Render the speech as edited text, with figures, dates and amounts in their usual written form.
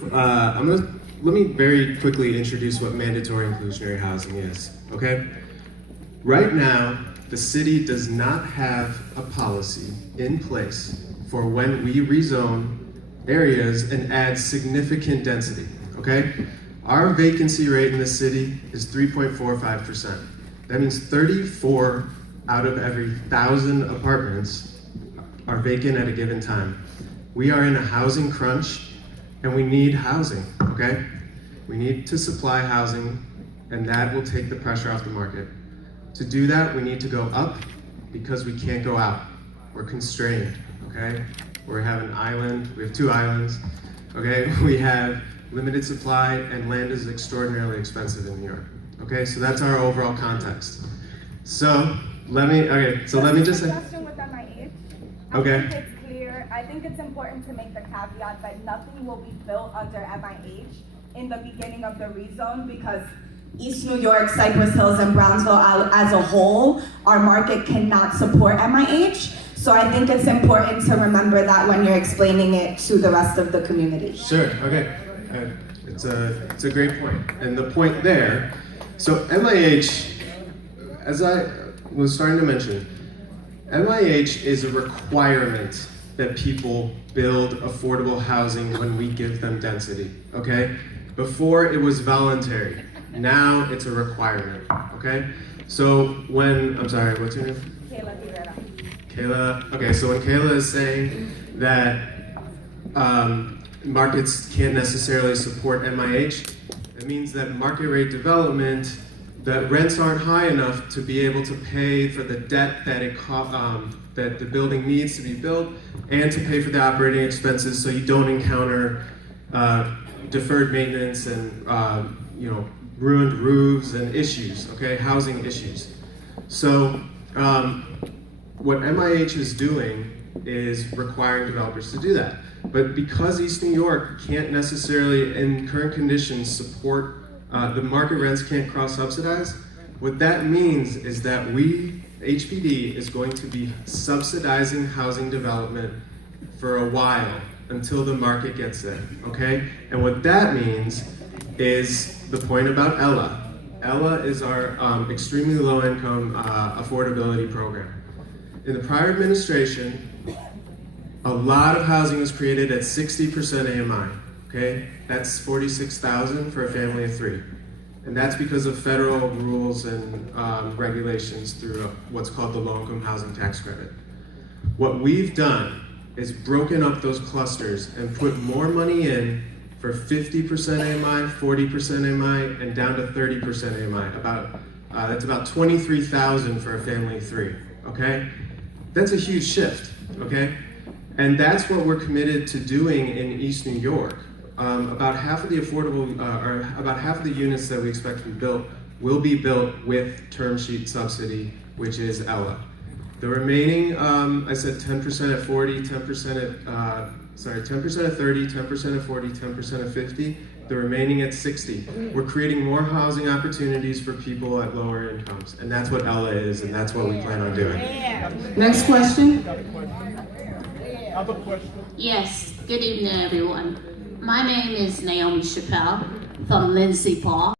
Let me very quickly introduce what mandatory inclusionary housing is, okay? Right now, the city does not have a policy in place for when we rezone areas and add significant density, okay? Our vacancy rate in the city is 3.45%. That means 34 out of every 1,000 apartments are vacant at a given time. We are in a housing crunch and we need housing, okay? We need to supply housing and that will take the pressure off the market. To do that, we need to go up because we can't go out. We're constrained, okay? We have an island, we have 2 islands, okay? We have limited supply and land is extraordinarily expensive in New York, okay? So that's our overall context. So let me just say. Question with MIH. Okay. I think it's clear. I think it's important to make the caveat that nothing will be built under MIH in the beginning of the rezone because East New York, Cypress Hills, and Brownsville as a whole, our market cannot support MIH. So I think it's important to remember that when you're explaining it to the rest of the community. Sure, okay. It's a great point. And the point there, so MIH, as I was starting to mention, MIH is a requirement that people build affordable housing when we give them density, okay? Before it was voluntary, now it's a requirement, okay? So when, I'm sorry, what's your name? Kayla Rivera. Kayla, okay, so when Kayla is saying that markets can't necessarily support MIH, it means that market rate development, that rents aren't high enough to be able to pay for the debt that that the building needs to be built and to pay for the operating expenses so you don't encounter deferred maintenance and ruined roofs and issues, okay, housing issues. So what MIH is doing is requiring developers to do that. But because East New York can't necessarily, in current conditions, support the market rents can't cross-subsidize, what that means is that HPD is going to be subsidizing housing development for a while until the market gets there, okay? And what that means is the point about ELA. ELA is our extremely low-income affordability program. In the prior administration, a lot of housing was created at 60% AMI, okay? That's 46,000 for a family of 3. And that's because of federal rules and regulations through what's called the low-income housing tax credit. What we've done is broken up those clusters and put more money in for 50% AMI, 40% AMI, and down to 30% AMI. That's about 23,000 for a family of 3, okay? That's a huge shift, okay? And that's what we're committed to doing in East New York. About half of the about half of the units that we expect to be built will be built with term sheet subsidy, which is ELA. The remaining, I said 10% at 40, 10% at 10% at 30, 10% at 40, 10% at 50. The remaining at 60. We're creating more housing opportunities for people at lower incomes, and that's what ELA is, and that's what we plan on doing. Next question. Yes, good evening, everyone. My name is Naomi Chappelle from Lindsay Park.